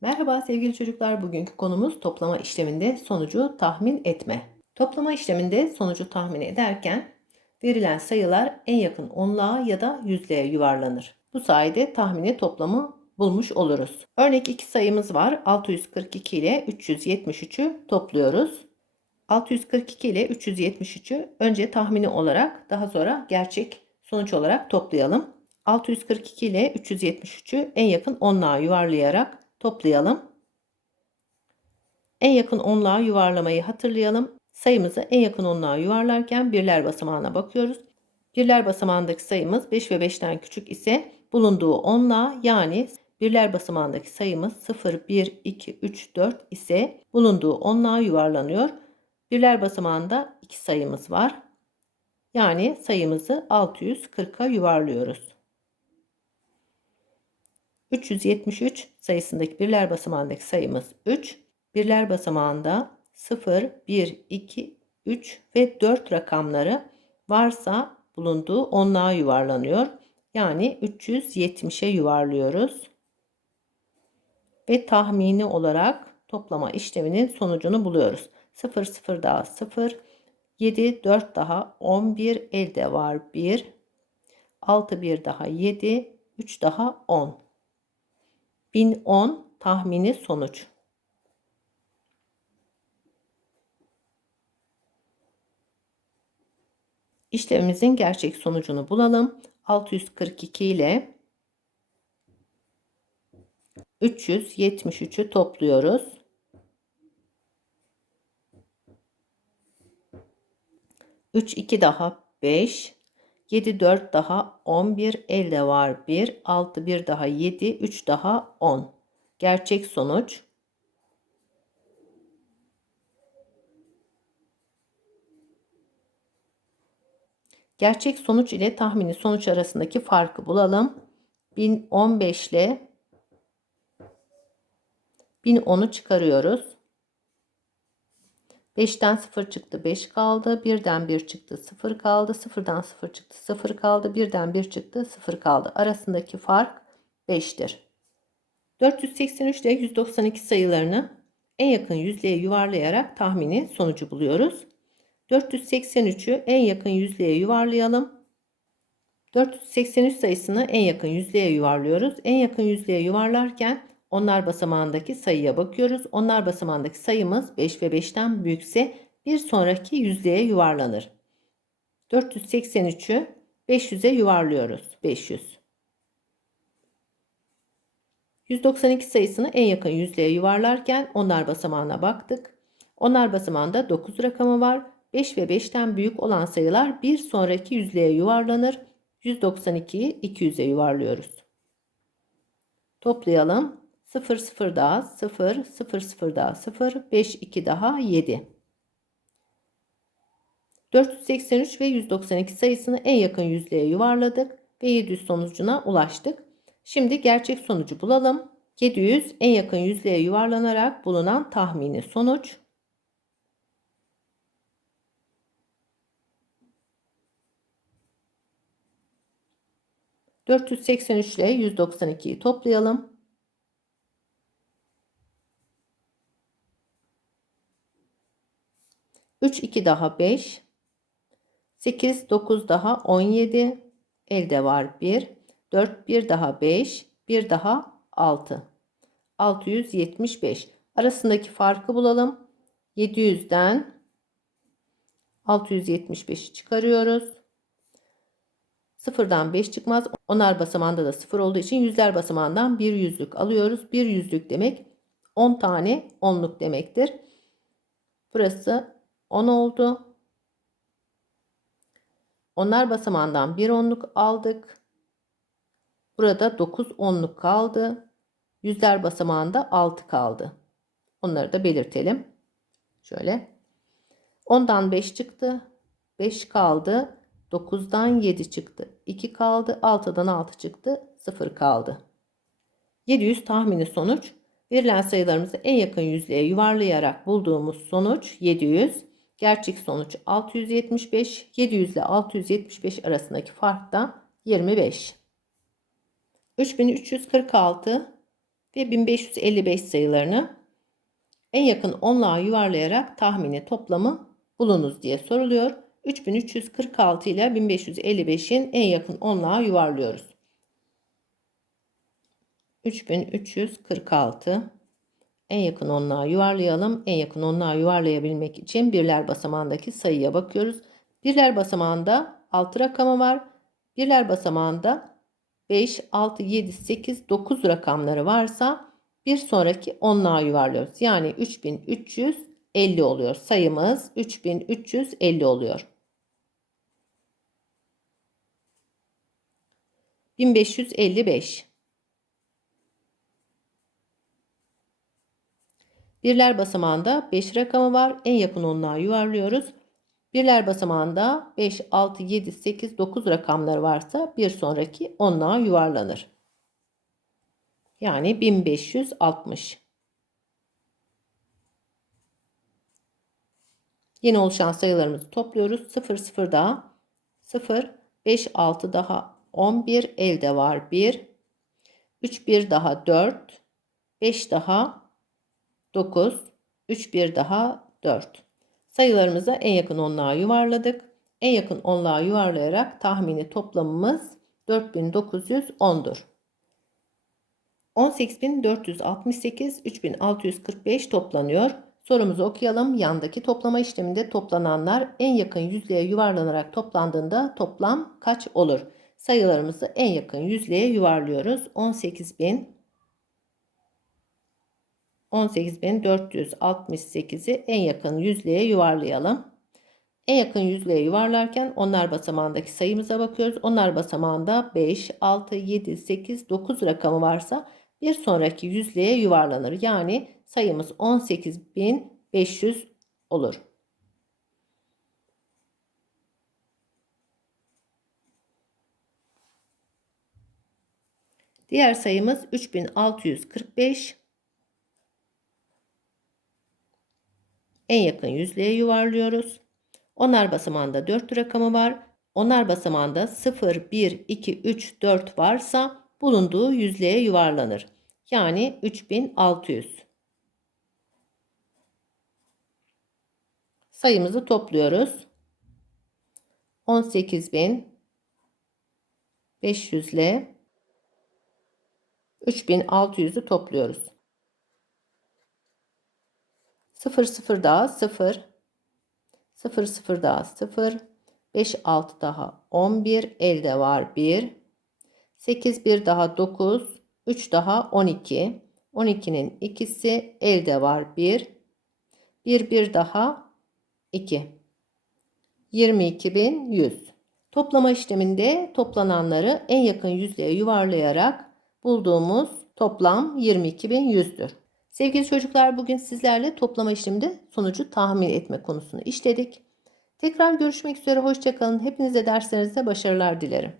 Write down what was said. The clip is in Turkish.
Merhaba sevgili çocuklar. Bugünkü konumuz toplama işleminde sonucu tahmin etme. Toplama işleminde sonucu tahmin ederken verilen sayılar en yakın onluğa ya da yüzlüğe yuvarlanır. Bu sayede tahmini toplamı bulmuş oluruz. Örnek iki sayımız var. 642 ile 373'ü topluyoruz. 642 ile 373'ü önce tahmini olarak daha sonra gerçek sonuç olarak toplayalım. 642 ile 373'ü en yakın onluğa yuvarlayarak toplayalım. En yakın onluğa yuvarlamayı hatırlayalım. Sayımızı en yakın onluğa yuvarlarken birler basamağına bakıyoruz. Birler basamağındaki sayımız 5 ve 5'ten küçük ise bulunduğu onluğa yani birler basamağındaki sayımız 0, 1, 2, 3, 4 ise bulunduğu onluğa yuvarlanıyor. Birler basamağında iki sayımız var. Yani sayımızı 640'a yuvarlıyoruz. 373 sayısındaki birler basamağındaki sayımız 3. Birler basamağında 0, 1, 2, 3 ve 4 rakamları varsa bulunduğu onluğa yuvarlanıyor. Yani 370'e yuvarlıyoruz. Ve tahmini olarak toplama işleminin sonucunu buluyoruz. 0, 0 daha 0, 7, 4 daha 11, elde var 1, 6, 1 daha 7, 3 daha 10. 1010 tahmini sonuç. İşlemimizin gerçek sonucunu bulalım. 642 ile 373'ü topluyoruz. 3 2 daha 5 7 4 daha 11 elde var 1 6 1 daha 7 3 daha 10 gerçek sonuç? Gerçek sonuç ile tahmini sonuç arasındaki farkı bulalım. 1015 ile 1010'u çıkarıyoruz 5'ten 0 çıktı 5 kaldı. 1'den 1 çıktı 0 kaldı. 0'dan 0 çıktı 0 kaldı. 1'den 1 çıktı 0 kaldı. Arasındaki fark 5'tir. 483 ile 192 sayılarını en yakın yüzlüğe yuvarlayarak tahmini sonucu buluyoruz. 483'ü en yakın yüzlüğe yuvarlayalım. 483 sayısını en yakın yüzlüğe yuvarlıyoruz. En yakın yüzlüğe yuvarlarken onlar basamağındaki sayıya bakıyoruz. Onlar basamağındaki sayımız 5 ve 5'ten büyükse bir sonraki yüzlüğe yuvarlanır. 483'ü 500'e yuvarlıyoruz. 500. 192 sayısını en yakın yüzlüğe yuvarlarken onlar basamağına baktık. Onlar basamağında 9 rakamı var. 5 ve 5'ten büyük olan sayılar bir sonraki yüzlüğe yuvarlanır. 192'yi 200'e yuvarlıyoruz. Toplayalım. 0 0 daha 0 0 0 daha 0 5 2 daha 7. 483 ve 192 sayısını en yakın yüzlüğe yuvarladık ve 700 sonucuna ulaştık. Şimdi gerçek sonucu bulalım. 700 en yakın yüzlüğe yuvarlanarak bulunan tahmini sonuç. ...483 ile 192'yi toplayalım. 3 2 daha 5. 8 9 daha 17. Elde var 1. 4 1 daha 5. 1 daha 6. 675. Arasındaki farkı bulalım. 700'den 675'i çıkarıyoruz. Sıfırdan 5 çıkmaz. Onar basamağında da sıfır olduğu için yüzler basamağından bir yüzlük alıyoruz. Bir yüzlük demek 10 tane onluk demektir. Burası 10 oldu. Onlar basamağından bir onluk aldık. Burada 9 onluk kaldı. Yüzler basamağında 6 kaldı. Onları da belirtelim. Şöyle. 10'dan 5 çıktı. 5 kaldı. 9'dan 7 çıktı. 2 kaldı. 6'dan 6 çıktı. 0 kaldı. 700 tahmini sonuç. Verilen sayılarımızı en yakın yüzlüğe yuvarlayarak bulduğumuz sonuç 700. Gerçek sonuç 675. 700 ile 675 arasındaki fark da 25. 3346 ve ve 1555 sayılarını en yakın onluğa yuvarlayarak tahmini toplamı bulunuz diye soruluyor. 3346 ile 1555'in en yakın onluğa yuvarlıyoruz. 3346 en yakın onluğa yuvarlayalım. En yakın onluğa yuvarlayabilmek için birler basamağındaki sayıya bakıyoruz. Birler basamağında 6 rakamı var. Birler basamağında 5, 6, 7, 8, 9 rakamları varsa bir sonraki onluğa yuvarlıyoruz. Yani 3350 oluyor. Sayımız 3350 oluyor. 1555 Birler basamağında 5 rakamı var. En yakın onluğa yuvarlıyoruz. Birler basamağında 5, 6, 7, 8, 9 rakamları varsa bir sonraki onluğa yuvarlanır. Yani 1560. Yeni oluşan sayılarımızı topluyoruz. 0, 0 daha 0, 5, 6 daha 11 elde var 1. 3, 1 daha 4. 5 daha 9. 3, 1 daha 4. Sayılarımıza en yakın onluğa yuvarladık. En yakın onluğa yuvarlayarak tahmini toplamımız 4910'dur. 18468 3645 toplanıyor. Sorumuzu okuyalım. Yandaki toplama işleminde toplananlar en yakın yüzlüğe yuvarlanarak toplandığında toplam kaç olur? Sayılarımızı en yakın yüzlüğe yuvarlıyoruz. 18000 18468'i en yakın yüzlüğe yuvarlayalım. En yakın yüzlüğe yuvarlarken onlar basamağındaki sayımıza bakıyoruz. Onlar basamağında 5, 6, 7, 8, 9 rakamı varsa bir sonraki yüzlüğe yuvarlanır. Yani sayımız 18500 olur. Diğer sayımız 3645. En yakın yüzlüğe yuvarlıyoruz. Onar basamağında 4 rakamı var. Onar basamağında 0, 1, 2, 3, 4 varsa bulunduğu yüzlüğe yuvarlanır. Yani 3600. Sayımızı topluyoruz. 18500 ile 3600'ü topluyoruz. 0 0 daha 0 0 0 daha 0 5 6 daha 11 elde var 1 8 1 daha 9 3 daha 12 12'nin ikisi elde var 1 1 1 daha 2 22.100 Toplama işleminde toplananları en yakın yüzlüğe yuvarlayarak bulduğumuz toplam 22.100'dür. Sevgili çocuklar bugün sizlerle toplama işleminde sonucu tahmin etme konusunu işledik. Tekrar görüşmek üzere hoşçakalın. Hepinize derslerinizde başarılar dilerim.